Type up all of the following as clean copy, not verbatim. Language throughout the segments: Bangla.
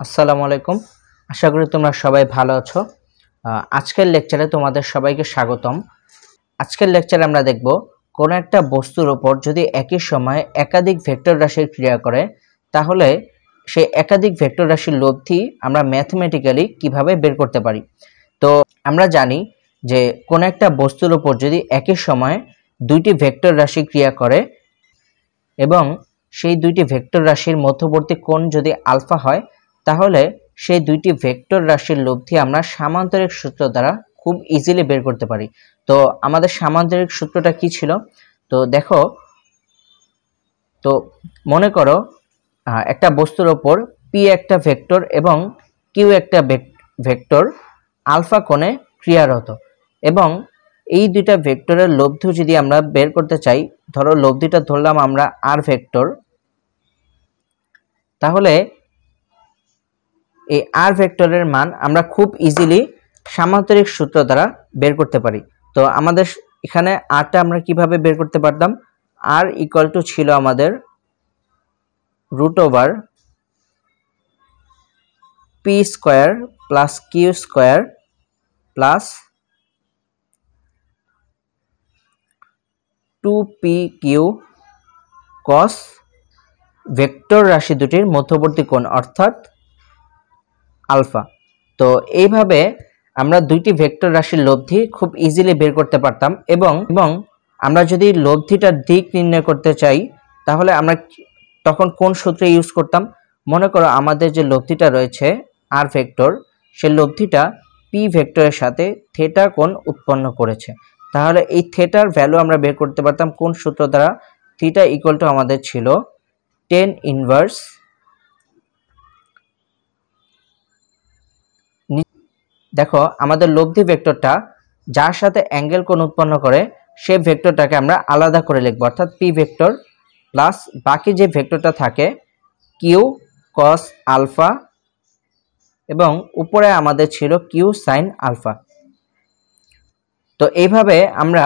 আসসালামু আলাইকুম। আশা করি তোমরা সবাই ভালো আছো। আজকের লেকচারে তোমাদের সবাইকে স্বাগতম। আজকের লেকচারে আমরা দেখব কোন একটা বস্তুর উপর যদি একই সময়ে একাধিক ভেক্টর রাশির ক্রিয়া করে তাহলে সেই একাধিক ভেক্টর রাশির লব্ধি আমরা ম্যাথমেটিক্যালি কিভাবে বের করতে পারি। তো আমরা জানি যে কোন একটা বস্তুর উপর যদি একই সময়ে দুইটি ভেক্টর রাশি ক্রিয়া করে এবং সেই দুইটি ভেক্টর রাশির মধ্যবর্তী কোণ যদি আলফা হয় তাহলে সেই দুইটি ভেক্টর রাশির লব্ধি আমরা সামান্তরিক সূত্র দ্বারা খুব ইজিলি বের করতে পারি। তো আমাদের সামান্তরিক সূত্রটা কি ছিল? তো দেখো, তো মনে করো একটা বস্তুর ওপর পি একটা ভেক্টর এবং কিউ একটা ভেক্টর আলফা কোণে ক্রিয়ারত এবং এই দুইটা ভেক্টরের লব্ধি যদি আমরা বের করতে চাই, ধরো লব্ধিটা ধরলাম আমরা আর ভেক্টর, তাহলে এই আর ভেক্টরের মান আমরা খুব ইজিলি সামান্তরিক সূত্র দ্বারা বের করতে পারি। তো আমাদের এখানে আরটা আমরা কিভাবে বের করতে পারতাম? আর ইকুয়াল টু ছিল আমাদের root over P square plus Q square plus 2pq cos vector রাশি দুটির মধ্যবর্তী কোণ অর্থাৎ আলফা। তো এইভাবে আমরা দুইটি ভেক্টর রাশির লব্ধি খুব ইজিলি বের করতে পারতাম এবং আমরা যদি লব্ধিটার দিক নির্ণয় করতে চাই তাহলে আমরা তখন কোন সূত্র ইউজ করতাম? মনে করো আমাদের যে লব্ধিটা রয়েছে আর ভেক্টর, সেই লব্ধিটা পি ভেক্টরের সাথে থিটা কোণ উৎপন্ন করেছে, তাহলে এই থিটার ভ্যালু আমরা বের করতে পারতাম কোন সূত্র দ্বারা? থিটা ইকুয়াল টু আমাদের ছিল টেন ইনভার্স, দেখো আমাদের লব্ধি ভেক্টরটা যার সাথে অ্যাঙ্গেল কোণ উৎপন্ন করে সেই ভেক্টরটাকে আমরা আলাদা করে লিখব, অর্থাৎ পি ভেক্টর প্লাস বাকি যে ভেক্টরটা থাকে কিউ কস আলফা এবং উপরে আমাদের ছিল কিউ সাইন আলফা। তো এইভাবে আমরা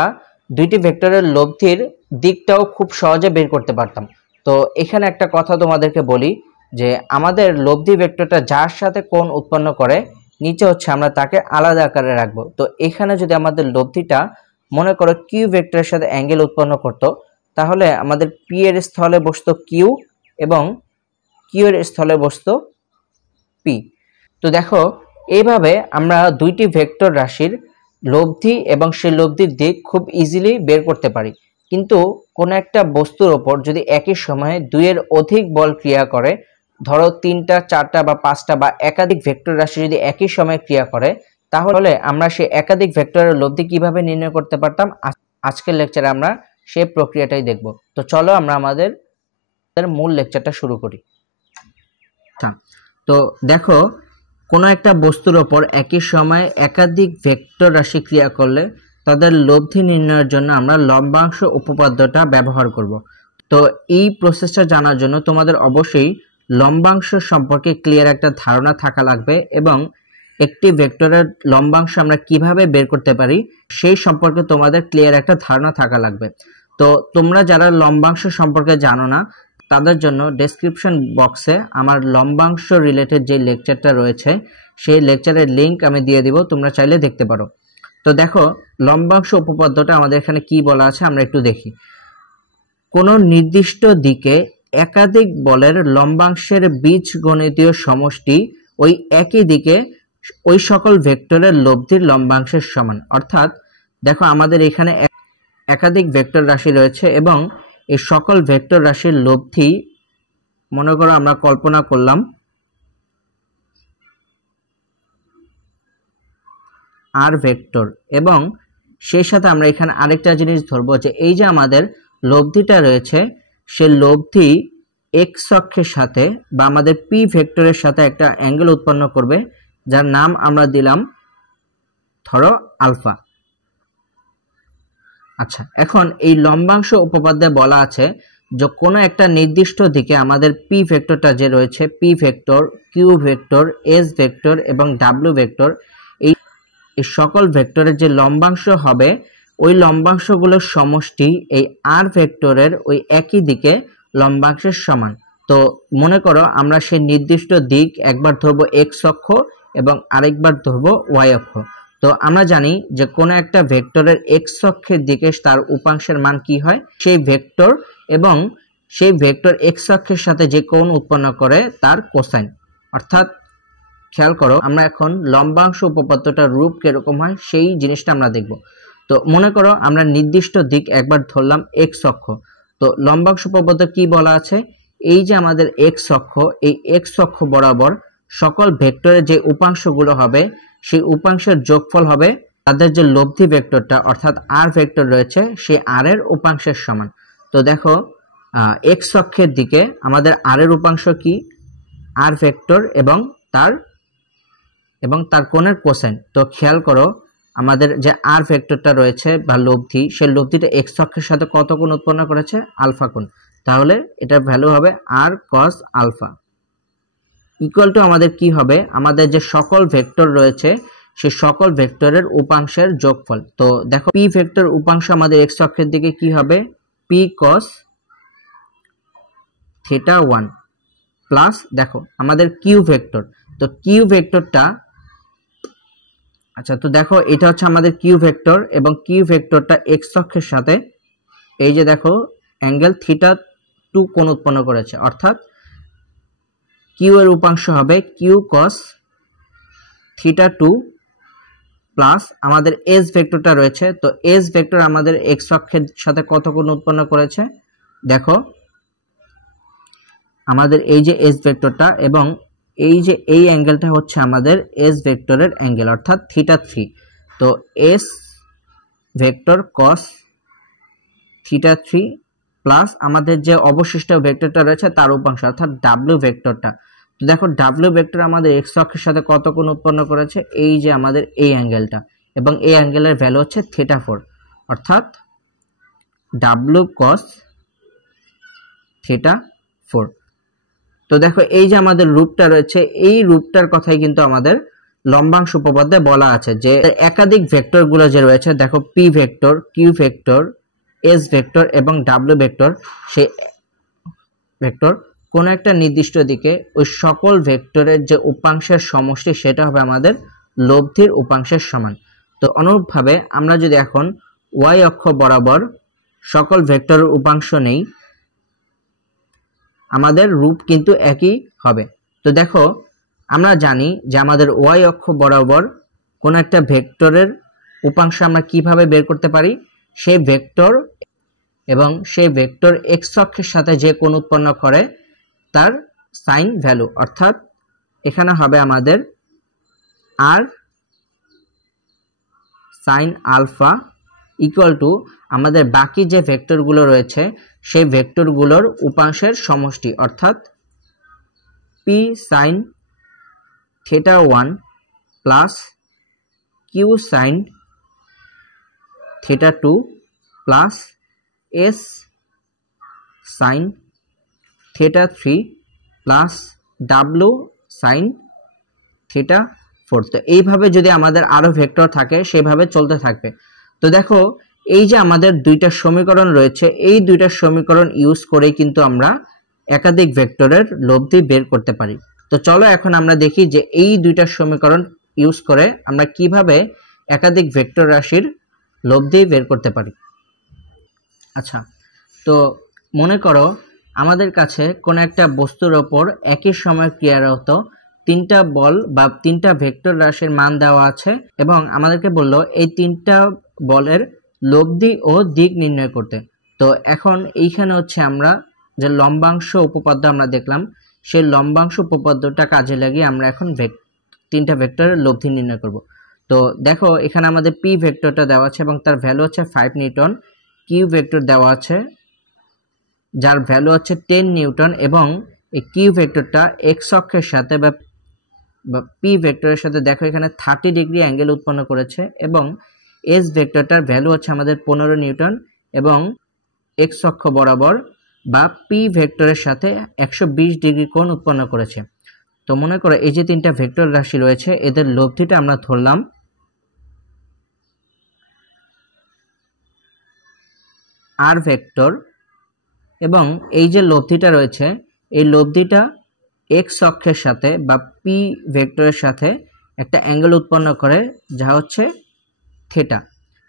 দুইটি ভেক্টরের লব্ধির দিকটাও খুব সহজে বের করতে পারতাম। তো এখানে একটা কথা তোমাদেরকে বলি যে আমাদের লব্ধি ভেক্টরটা যার সাথে কোণ উৎপন্ন করে নিচে হচ্ছে আমরা তাকে আলাদা আকারে রাখবো। তো এখানে যদি আমাদের লব্ধিটা মনে করো কিউ ভেক্টরের সাথে অ্যাঙ্গেল উৎপন্ন করত, তাহলে আমাদের পি এর স্থলে বসতো কিউ এবং কিউ এর স্থলে বসতো পি। তো দেখো এইভাবে আমরা দুইটি ভেক্টর রাশির লব্ধি এবং সেই লব্ধির দিক খুব ইজিলি বের করতে পারি। কিন্তু কোনো একটা বস্তুর ওপর যদি একই সময়ে দুইয়ের অধিক বল ক্রিয়া করে, ধরো 3টা 4টা বা 5টা বা একাধিক ভেক্টর রাশি যদি একই সময়ে ক্রিয়া করে, তাহলে আমরা সেই একাধিক ভেক্টরের লব্ধি কিভাবে নির্ণয় করতে পারতাম? আজকের লেকচারে আমরা সেই প্রক্রিয়াটাই দেখব। তো চলো আমরা আমাদের মূল লেকচারটা শুরু করি। তো দেখো, কোনো একটা বস্তুর ওপর একই সময়ে একাধিক ভেক্টর রাশি ক্রিয়া করলে তাদের লব্ধি নির্ণয়ের জন্য আমরা লম্বাংশ উপপাদ্যটা ব্যবহার করব। তো এই প্রসেসটা জানার জন্য তোমাদের অবশ্যই লম্বাংশ সম্পর্কে ক্লিয়ার একটা ধারণা থাকা লাগবে এবং একটি ভেক্টরের লম্বাংশ আমরা কিভাবে বের করতে পারি সেই সম্পর্কে তোমাদের ক্লিয়ার একটা ধারণা থাকা লাগবে। তো তোমরা যারা লম্বাংশ সম্পর্কে জানো না তাদের জন্য ডেসক্রিপশন বক্সে আমার লম্বাংশ রিলেটেড যে লেকচারটা রয়েছে সেই লেকচারের লিঙ্ক আমি দিয়ে দিব, তোমরা চাইলে দেখতে পারো। তো দেখো লম্বাংশ উপপাদ্যটা আমাদের এখানে কি বলা আছে আমরা একটু দেখি। কোনো নির্দিষ্ট দিকে একাধিক বলের লম্বাংশের বীজগণিতীয় সমষ্টি ওই একই দিকে ওই সকল ভেক্টরের লব্ধির লম্বাংশের সমান। অর্থাৎ দেখো আমাদের এখানে একাধিক ভেক্টর রাশি রয়েছে এবং এই সকল ভেক্টর রাশির লব্ধি মনে করো আমরা কল্পনা করলাম আর ভেক্টর এবং সেই সাথে আমরা এখানে আরেকটা জিনিস ধরবো যে এই যে আমাদের লব্ধিটা রয়েছে সেই লব্ধি এক্স অক্ষের সাথে বা আমাদের পি ভেক্টরের সাথে একটা অ্যাঙ্গেল উৎপন্ন করবে যার নাম আমরা দিলাম ধরো আলফা। আচ্ছা, এখন এই লম্বাংশ উপপাদ্যে বলা আছে যে কোনো একটা নির্দিষ্ট দিকে আমাদের পি ভেক্টরটা যে রয়েছে P vector, Q vector, S vector এবং ডাব্লিউ ভেক্টর, এই সকল ভেক্টরের যে লম্বাংশ হবে ওই লম্বাংশগুলোর সমষ্টি এই আর ভেক্টরের ওই একই দিকে লম্বাংশের সমান। তো মনে করো আমরা সেই নির্দিষ্ট দিক একবার ধরবো এক্স অক্ষ এবং আরেকবার ধরবো ওয়াই অক্ষ। তো আমরা জানি যে কোনো একটা ভেক্টরের এক্স অক্ষের দিকে তার উপাংশের মান কি হয়, সেই ভেক্টর এবং সেই ভেক্টর এক্স অক্ষের সাথে যে কোণ উৎপন্ন করে তার কোসাইন। অর্থাৎ খেয়াল করো, আমরা এখন লম্বাংশ উপপাদ্যটার রূপ কিরকম হয় সেই জিনিসটা আমরা দেখব। তো মনে করো আমরা নির্দিষ্ট দিক একবার ধরলাম এক্স অক্ষ। তো লম্বাংশ উপপাদ্য কি বলা আছে, এই যে আমাদের এক্স অক্ষ, এই এক্স অক্ষ বরাবর সকল ভেক্টরের যে উপাংশগুলো হবে সেই উপাংশের যোগফল হবে তাদের যে লব্ধি ভেক্টরটা অর্থাৎ আর ভেক্টর রয়েছে সেই আর এর উপাংশের সমান। তো দেখো এক্স অক্ষের দিকে আমাদের আর এর উপাংশ কি, আর ভেক্টর এবং তার কোণের কোসাইন। তো খেয়াল করো আমাদের যে আর ভেক্টরটা রয়েছে বা লব্ধি, সেই লব্ধিটা এক্স অক্ষের সাথে কত কোণ উৎপন্ন করেছে, আলফা কোণ। তাহলে এটার ভ্যালু হবে আর কস আলফা ইকুয়াল টু আমাদের কি হবে, আমাদের যে সকল ভেক্টর রয়েছে সেই সকল ভেক্টরের উপাংশের যোগফল। তো দেখো পি ভেক্টর উপাংশ আমাদের এক্স অক্ষের দিকে কি হবে, পি কস থিটা 1 প্লাস দেখো আমাদের কিউ ভেক্টর। তো কিউ ভেক্টরটা আচ্ছা, তো দেখো এটা হচ্ছে আমাদের কিউ ভেক্টর এবং কিউ ভেক্টরটা এক্স অক্ষের সাথে এই যে দেখো অ্যাঙ্গেল থিটা 2 কোণ উৎপন্ন করেছে, অর্থাৎ কিউ এর উপাংশ হবে কিউ কস থিটা 2 প্লাস আমাদের এস ভেক্টরটা রয়েছে। তো এস ভেক্টর আমাদের এক্স অক্ষের সাথে কত কোণ উৎপন্ন করেছে, দেখো আমাদের এই যে এস ভেক্টরটা এবং এই যে এই অ্যাঙ্গেলটা হচ্ছে আমাদের এস ভেক্টরের অ্যাঙ্গেল অর্থাৎ থিটা 3। তো S vector cos theta 3 plus আমাদের যে অবশিষ্ট ভেক্টরটা রয়েছে তার উপাংশ অর্থাৎ ডাব্লিউ ভেক্টরটা। তো দেখো ডাব্লিউ ভেক্টর আমাদের এক্স অক্ষের সাথে কত কোণ উৎপন্ন করেছে, এই যে আমাদের এই অ্যাঙ্গেলটা এবং এই অ্যাঙ্গেলের ভ্যালু হচ্ছে থিটা 4 অর্থাৎ ডাব্লিউ কস থিটা 4। তো দেখো এই যে আমাদের রূপটা রয়েছে এই রূপটার কথাই কিন্তু আমাদের লম্বাংশ উপপাদ্যে বলা আছে যে একাধিক ভেক্টরগুলো যে রয়েছে, দেখো P vector, Q vector, S vector এবং ডাব্লিউ ভেক্টর, সেই ভেক্টর কোন একটা নির্দিষ্ট দিকে ওই সকল ভেক্টরের যে উপাংশের সমষ্টি সেটা হবে আমাদের লব্ধির উপাংশের সমান। তো অনুরূপভাবে আমরা যদি এখন ওয়াই অক্ষ বরাবর সকল ভেক্টরের উপাংশ নেই, আমাদের রূপ কিন্তু একই হবে। তো দেখো আমরা জানি যে আমাদের ওয়াই অক্ষ বরাবর কোন একটা ভেক্টরের উপাংশ আমরা কিভাবে বের করতে পারি, সেই ভেক্টর এবং সেই ভেক্টর এক্স অক্ষের সাথে যে কোণ উৎপন্ন করে তার সাইন ভ্যালু, অর্থাৎ এখানে হবে আমাদের আর সাইন আলফা ইকুয়াল টু আমাদের বাকি যে ভেক্টরগুলো রয়েছে সেই ভেক্টরগুলোর উপাংশের সমষ্টি অর্থাৎ P sine theta 1 plus Q sine theta 2 plus S sine theta 3 plus W sine theta 4। তো এইভাবে যদি আমাদের আরো ভেক্টর থাকে সেভাবে চলতে থাকবে। তো দেখো এই যে আমাদের দুইটা সমীকরণ রয়েছে এই দুইটা সমীকরণ ইউজ করেই কিন্তু আমরা একাধিক ভেক্টরের লব্ধি বের করতে পারি। তো চলো এখন আমরা দেখি যে এই দুইটা সমীকরণ ইউজ করে আমরা কিভাবে একাধিক ভেক্টর রাশির লব্ধি বের করতে পারি। আচ্ছা, তো মনে করো আমাদের কাছে কোন একটা বস্তুর ওপর একই সময় ক্রিয়ারত তিনটা বল বা তিনটা ভেক্টর রাশির মান দেওয়া আছে এবং আমাদেরকে বলল এই তিনটা বলের লব্ধি ও দিক নির্ণয় করতে। তো এখন এইখানে হচ্ছে আমরা যে লম্বাংশ উপপাদ্য আমরা দেখলাম সেই লম্বাংশ উপপাদ্যটা কাজে লাগিয়ে আমরা এখন তিনটা ভেক্টরের লব্ধি নির্ণয় করব। তো দেখো এখানে আমাদের পি ভেক্টরটা দেওয়া আছে এবং তার ভ্যালু হচ্ছে 5 নিউটন, কিউ ভেক্টর দেওয়া আছে যার ভ্যালু হচ্ছে 10 নিউটন এবং এই কিউ ভেক্টরটা এক্স অক্ষের সাথে বা পি ভেক্টরের সাথে দেখো এখানে 30 ডিগ্রি অ্যাঙ্গেল উৎপন্ন করেছে এবং এস ভেক্টরটার ভ্যালু হচ্ছে আমাদের 15 নিউটন এবং এক্স অক্ষ বরাবর বা পি ভেক্টরের সাথে 120 ডিগ্রি কোণ উৎপন্ন করেছে। তো মনে করো এই যে তিনটা ভেক্টর রাশি রয়েছে এদের লব্ধিটা আমরা ধরলাম আর ভেক্টর এবং এই যে লব্ধিটা রয়েছে এই লব্ধিটা এক্স অক্ষের সাথে বা পি ভেক্টরের সাথে একটা অ্যাঙ্গেল উৎপন্ন করে যা হচ্ছে থিটা।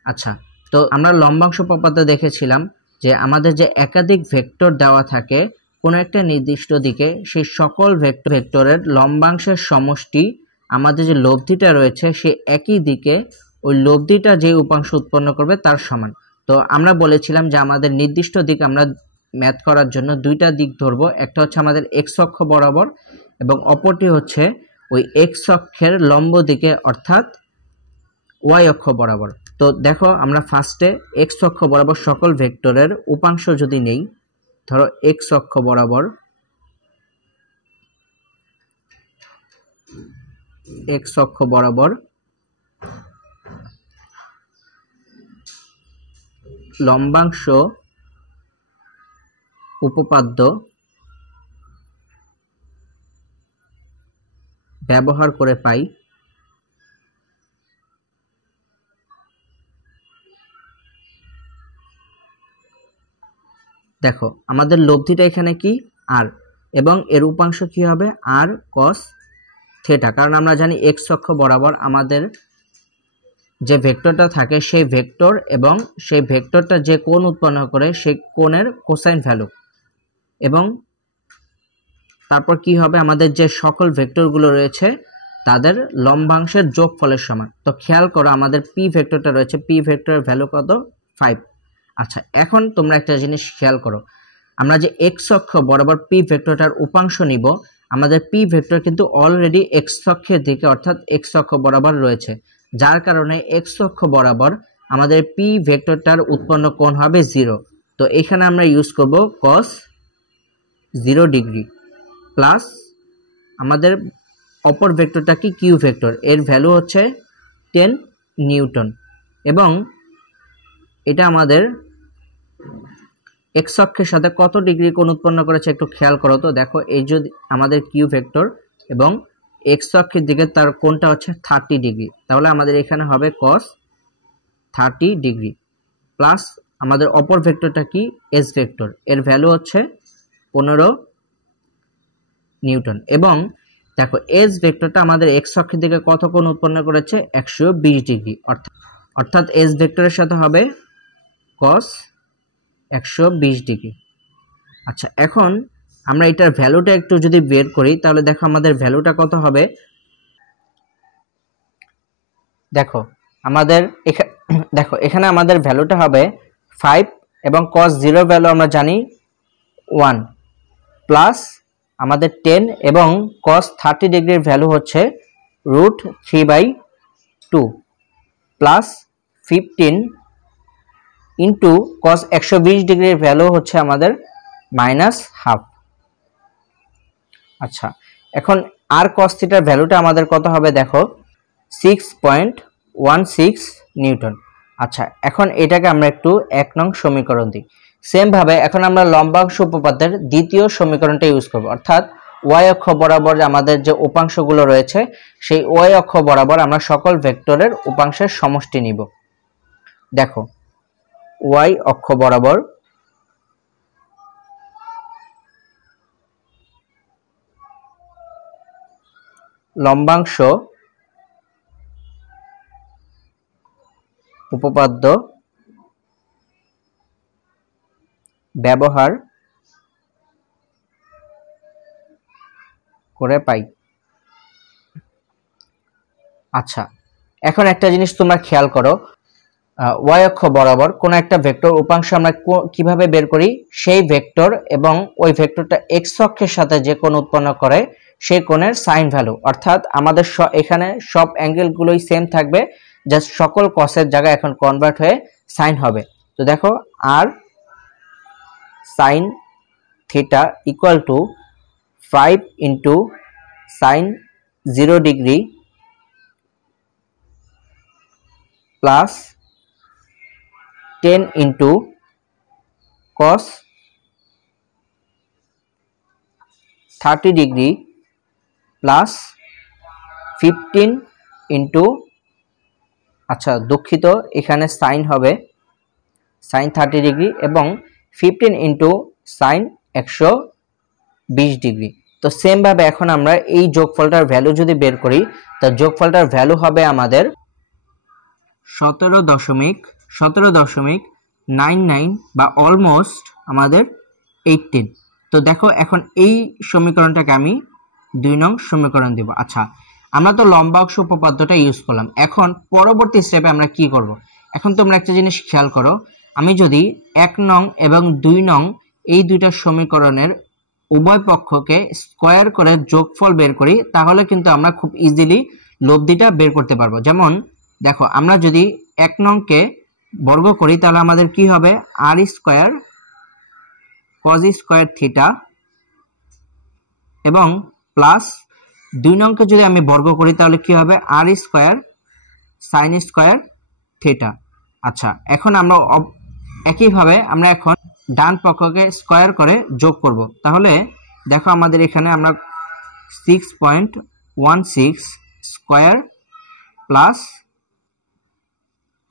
আচ্ছা, তো আমরা লম্বাংশ উপপাদ্যে দেখেছিলাম যে আমাদের যে একাধিক ভেক্টর দেওয়া থাকে কোনো একটা নির্দিষ্ট দিকে, সেই সকল ভেক্টরের লম্বাংশের সমষ্টি আমাদের যে লব্ধিটা রয়েছে সে একই দিকে ওই লব্ধিটা যে উপাংশ উৎপন্ন করবে তার সমান। তো আমরা বলেছিলাম যে আমাদের নির্দিষ্ট দিক আমরা ম্যাথ করার জন্য দুইটা দিক ধরবো, একটা হচ্ছে আমাদের এক্স অক্ষ বরাবর এবং অপরটি হচ্ছে ওই এক্স অক্ষের লম্ব দিকে অর্থাৎ ওয়াই অক্ষ বরাবর। তো দেখো আমরা ফার্স্টে এক্স অক্ষ বরাবর সকল ভেক্টরের উপাংশ যদি নেই, ধরো এক্স অক্ষ বরাবর লম্বাংশ উপপাদ্য ব্যবহার করে পাই দেখো আমাদের লব্ধিটা এখানে কি আর, এবং এর উপাংশ কি হবে আর কস থিটা, কারণ আমরা জানি এক্স অক্ষ বরাবর আমাদের যে ভেক্টরটা থাকে সেই ভেক্টর এবং সেই ভেক্টরটা যে কোণ উৎপন্ন করে সেই কোণের কোসাইন ভ্যালু, এবং তারপর কি হবে আমাদের যে সকল ভেক্টরগুলো রয়েছে তাদের লম্বাংশের যোগফলের সমান। তো খেয়াল করো আমাদের পি ভেক্টরটা রয়েছে, পি ভেক্টরের ভ্যালু কত 5। আচ্ছা, এখন তোমরা একটা জিনিস খেয়াল করো, আমরা যে এক্স অক্ষ বরাবর পি ভেক্টরটার উপাংশ নিব, আমাদের পি ভেক্টর কিন্তু অলরেডি এক্স অক্ষের দিকে অর্থাৎ এক্স অক্ষ বরাবর রয়েছে, যার কারণে এক্স অক্ষ বরাবর আমাদের পি ভেক্টরটার উৎপন্ন কোণ হবে 0। তো এখানে আমরা ইউজ করব cos 0 ডিগ্রি প্লাস আমাদের অপর ভেক্টরটা কি কিউ ভেক্টর, এর ভ্যালু হচ্ছে 10 নিউটন, এবং এটা আমাদের এক্স অক্ষের সাথে কত ডিগ্রি কোণ উৎপন্ন করেছে একটু খেয়াল করো। তো দেখো এই যদি আমাদের কিউ ভেক্টর এবং এক্স অক্ষের দিকে তার কোণটা হচ্ছে 30 ডিগ্রি, তাহলে আমাদের এখানে হবে cos 30 ডিগ্রি প্লাস আমাদের অপর ভেক্টরটা কি এস ভেক্টর, এর ভ্যালু হচ্ছে 15 নিউটন, এবং দেখো এস ভেক্টরটা আমাদের এক্স অক্ষের দিকে কত কোণ উৎপন্ন করেছে 120 ডিগ্রি, অর্থাৎ এস ভেক্টরের সাথে হবে cos 120 ডিগ্রি। আচ্ছা, এখন আমরা এটার ভ্যালুটা একটু যদি বের করি তাহলে দেখো আমাদের ভ্যালুটা কত হবে। দেখো এখানে আমাদের ভ্যালুটা হবে 5 এবং cos 0 ভ্যালু আমরা জানি 1 প্লাস আমাদের 10 এবং cos 30 ডিগ্রির ভ্যালু হচ্ছে √3/2 প্লাস 15 ইন্টু cos 120 ডিগ্রির ভ্যালু হচ্ছে আমাদের -12। আচ্ছা, এখন আর cos থিটার ভ্যালুটা আমাদের কত হবে দেখো 6.16 নিউটন। আচ্ছা, এখন এটাকে আমরা একটু 1 নং সমীকরণ দিই। সেম ভাবে এখন আমরা লম্বাংশ উপপাদ্যের দ্বিতীয় সমীকরণটা ইউজ করব, অর্থাৎ ওয়াই অক্ষ বরাবর আমাদের যে উপাংশগুলো রয়েছে সেই ওয়াই অক্ষ বরাবর আমরা সকল ভেক্টরের উপাংশের সমষ্টি নিব। দেখো ওয়াই অক্ষ বরাবর লম্বাংশ উপপাদ্য ব্যবহার করে পাই। আচ্ছা, এখন একটা জিনিস তোমরা খেয়াল করো, ওয়াই অক্ষ বরাবর কোন একটা ভেক্টর উপাংশ আমরা কিভাবে বের করি, সেই ভেক্টর এবং ওই ভেক্টরটা এক্স অক্ষের সাথে যে কোণ উৎপন্ন করে সেই কোণের সাইন ভ্যালু, অর্থাৎ আমাদের এখানে সব অ্যাঙ্গেলগুলোই সেম থাকবে, জাস্ট সকল কসের জায়গায় এখন কনভার্ট হয়ে সাইন হবে। তো দেখো আর sine theta equals to 5 into sine 0 degree plus 10 into cos 30 degree plus 15 into, আচ্ছা দুঃখিত, এখানে সাইন হবে সাইন 30 ডিগ্রি এবং 15 ইন্টু সাইন 20 ডিগ্রি। তো সেম ভাবে এখন আমরা এই যোগফলটার ভ্যালু যদি বের করি, তো যোগফলটার ভ্যালু হবে আমাদের 17.99 বা অলমোস্ট আমাদের 18। তো দেখো এখন এই সমীকরণটাকে আমি 2 নং সমীকরণ দেব। আচ্ছা, আমরা তো লম্বা অক্ষ উপপাদ্যটা ইউজ করলাম। এখন পরবর্তী স্টেপে আমরা কি করব? এখন তোমরা একটা জিনিস খেয়াল করো, আমি যদি 1 নং এবং 2 নং এই দুইটা সমীকরণের উভয় পক্ষকে স্কয়ার করে যোগফল বের করি, তাহলে কিন্তু আমরা খুব ইজিলি লব্ধিটা বের করতে পারবো। যেমন দেখো, আমরা যদি 1 নংকে বর্গ করি তাহলে আমাদের কি হবে, আর স্কয়ার কজ স্কয়ার থিটা, এবং প্লাস 2 নংকে যদি আমি বর্গ করি তাহলে কি হবে, আর স্কয়ার সাইন স্কয়ার থিটা। আচ্ছা, এখন আমরা একইভাবে আমরা এখন ডান পক্ষকে স্কয়ার করে যোগ করব। তাহলে দেখো আমাদের এখানে আমরা 6.16 স্কয়ার প্লাস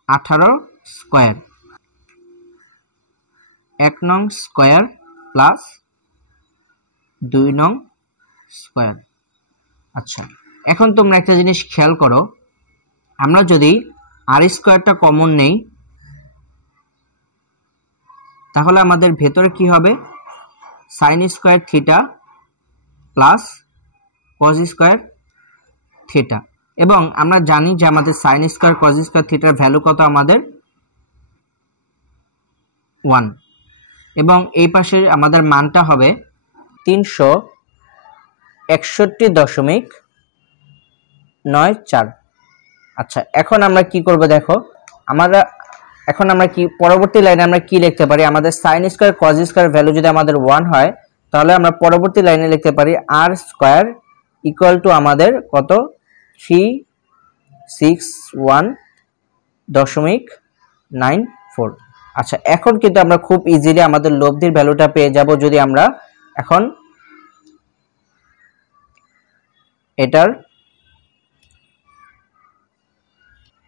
18 স্কয়ার, 1 নং স্কয়ার প্লাস 2 নং স্কয়ার। আচ্ছা, এখন তোমরা একটা জিনিস খেয়াল করো, আমরা যদি আর স্কয়ারটা কমন নেই তাহলে আমাদের ভেতরে কি হবে, sine square theta plus cos square theta. এবং আমরা জানি যে আমাদের সাইন স্কয়ার কজ স্কয়ার থিটার ভ্যালু কত, আমাদের 1, এবং এই পাশে আমাদের মানটা হবে 361.94। আচ্ছা, এখন আমরা কি করব, দেখো এখন আমরা কি পরবর্তী লাইনে আমরা কি লিখতে পারি, আমাদের sin square cos square value যদি আমাদের 1 হয় তাহলে আমরা পরবর্তী লাইনে লিখতে পারি r স্কয়ার ইকুয়াল টু আমাদের কত, 361.94। আচ্ছা, এখন কিন্তু আমরা খুব ইজিলি আমাদের লব্ধির ভ্যালুটা পেয়ে যাব। যদি আমরা এখন এটার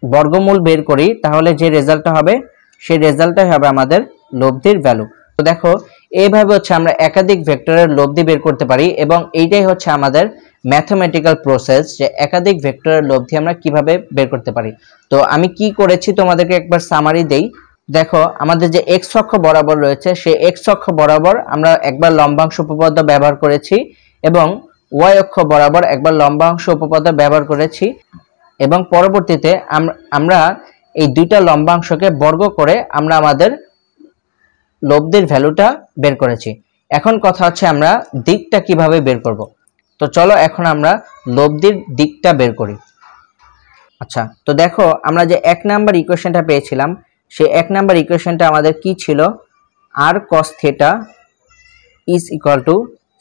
বর্গমূল বের করি তাহলে যে রেজাল্টটা হবে সেই রেজাল্টটাই হবে আমাদের লব্ধির ভ্যালু। তো দেখো, এইভাবে হচ্ছে আমরা একাধিক ভেক্টরের লব্ধি বের করতে পারি, এবং এইটাই হচ্ছে আমাদের ম্যাথমেটিক্যাল প্রসেস, যে একাধিক ভেক্টরের লব্ধি আমরা কিভাবে বের করতে পারি। তো আমি কি করেছি তোমাদেরকে একবার সামারি দেই। দেখো, আমাদের যে এক্স অক্ষ বরাবর রয়েছে সেই এক্স অক্ষ বরাবর আমরা একবার লম্বাংশ উপপাদ্য ব্যবহার করেছি, এবং ওয়াই অক্ষ বরাবর একবার লম্বাংশ উপপাদ্য ব্যবহার করেছি, এবং পরবর্তীতে আমরা এই দুইটা লম্বাংশকে বর্গ করে আমরা আমাদের লব্ধির ভ্যালুটা বের করেছি। এখন কথা হচ্ছে আমরা দিকটা কিভাবে বের করব। তো চলো এখন আমরা লব্ধির দিকটা বের করি। আচ্ছা, তো দেখো আমরা যে 1 নাম্বার ইকুয়েশনটা পেয়েছিলাম সেই 1 নাম্বার ইকুয়েশনটা আমাদের কি ছিল, r cos theta is equal two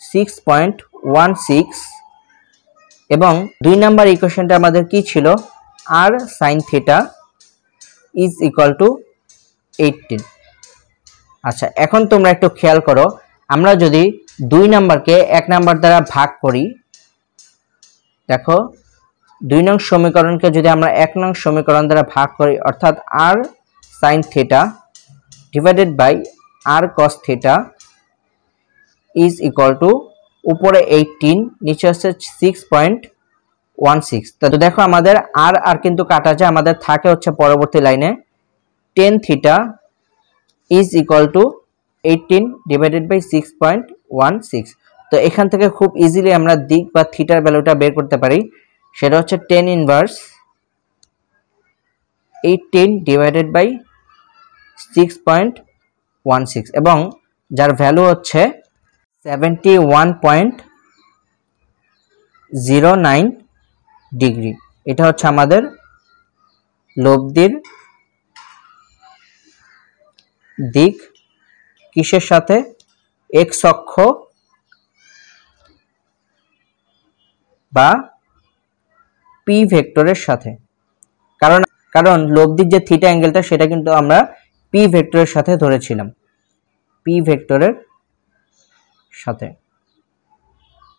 6.16, এবং 2 নাম্বার ইকুয়েশনটা আমাদের কি ছিল, r sin theta is equal to 18। আচ্ছা, এখন তোমরা একটু খেয়াল করো, আমরা যদি 2 নাম্বারকে 1 নাম্বার দ্বারা ভাগ করি, দেখো 2 নং সমীকরণকে যদি আমরা 1 নং সমীকরণ দ্বারা ভাগ করি, অর্থাৎ r sin theta divided by r cos theta is equal to উপরে 18 নিচে হচ্ছে 6.16। তো দেখো আমাদের আর কিন্তু কাটা যায়, আমাদের থাকে হচ্ছে পরবর্তী লাইনে tan theta is equal to 18 divided by 6.16। তো এখান থেকে খুব ইজিলি আমরা দিক বা থিটার ভ্যালুটা বের করতে পারি, সেটা হচ্ছে tan ইনভার্স 18 ডিভাইডেড বাই 6.16, এবং যার ভ্যালু হচ্ছে 71.09 ডিগ্রি। এটা হচ্ছে আমাদের লব্ধির দিক কিসের সাথে, এক্স অক্ষ বা পি ভেক্টরের সাথে। কারণ লব্ধির যে থিটা অ্যাঙ্গেলটা সেটা কিন্তু আমরা পি ভেক্টরের সাথে ধরেছিলাম, পি ভেক্টরের সাথে।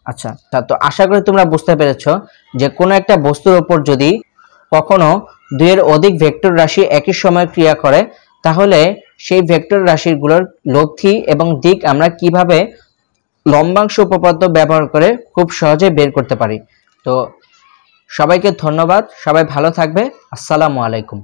আচ্ছা, তো আশা করি তোমরা বুঝতে পেরেছো যে কোনো একটা বস্তুর উপর যদি কখনো 2 এর অধিক ভেক্টর রাশি একই সময়ে ক্রিয়া করে তাহলে সেই ভেক্টর রাশিগুলোর লব্ধি এবং দিক আমরা কিভাবে লম্বাংশ উপপাদ্য ব্যবহার করে খুব সহজে বের করতে পারি। তো সবাইকে ধন্যবাদ, সবাই ভালো থাকবে। আসসালামু আলাইকুম।